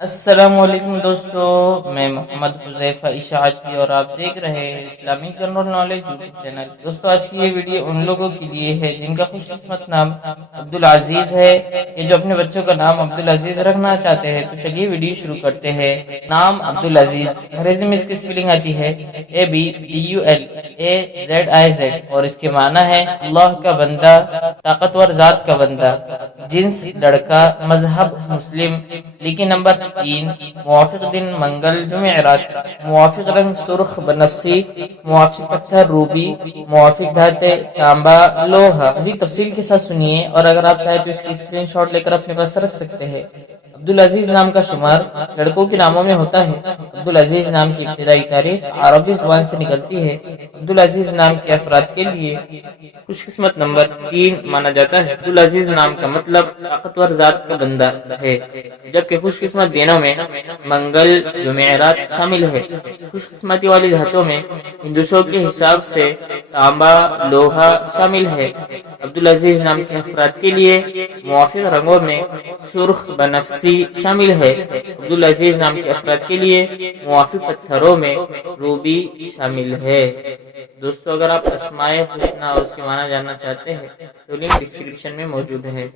السلام علیکم دوستو، میں محمد حذیفہ حائی اور آپ دیکھ رہے ہیں Islamic general knowledge YouTube channel. دوستو آج کی یہ ویڈیو ان لوگوں کے لیے ہے جن کا خوش قسمت نام عبد العزیز ہے، یہ جو اپنے بچوں کا نام عبد العزیز رکھنا چاہتے ہیں۔ تو چلیے ویڈیو شروع کرتے ہیں۔ نام عبد العزیز، انگریزی میں اس کی سپیلنگ آتی ہے ABDULAZIZ اور اس کے معنی ہے اللہ کا بندہ، طاقتور ذات کا بندہ، جنس لڑکا، مذہب مسلم۔ لیکن نمبر 3، موافق دن منگل جمعرات، موافق رنگ سرخ بنفسی، موافق پتھر روبی، موافق دھاتیں تانبا لوہا۔ مزید تفصیل کے ساتھ سنیے، اور اگر آپ چاہیں تو اس کی اسکرین شاٹ لے کر اپنے پاس رکھ سکتے ہیں۔ عبد العزیز نام کا شمار لڑکوں کے ناموں میں ہوتا ہے۔ عبد العزیز نام کی ابتدائی تاریخ عربی زبان سے نکلتی ہے۔ عبد العزیز نام کے افراد کے لیے خوش قسمت نمبر 3 مانا جاتا ہے۔ عبد العزیز نام کا مطلب طاقتور ذات کا بندہ ہے، جبکہ خوش قسمت دنوں میں منگل جمعرات شامل ہے۔ خوش قسمتی والی دھاتوں میں ہندوسوں کے حساب سے تانبا لوہا شامل ہے۔ عبد العزیز نام کے افراد کے لیے موافق رنگوں میں سرخ بنفسی شامل ہے۔ عبد العزیز نام کے افراد کے لیے موافق پتھروں میں روبی شامل ہے۔ دوستو اگر آپ اسماء حسنہ اور اس کے معنی جاننا چاہتے ہیں تو لنک ڈسکرپشن میں موجود ہے۔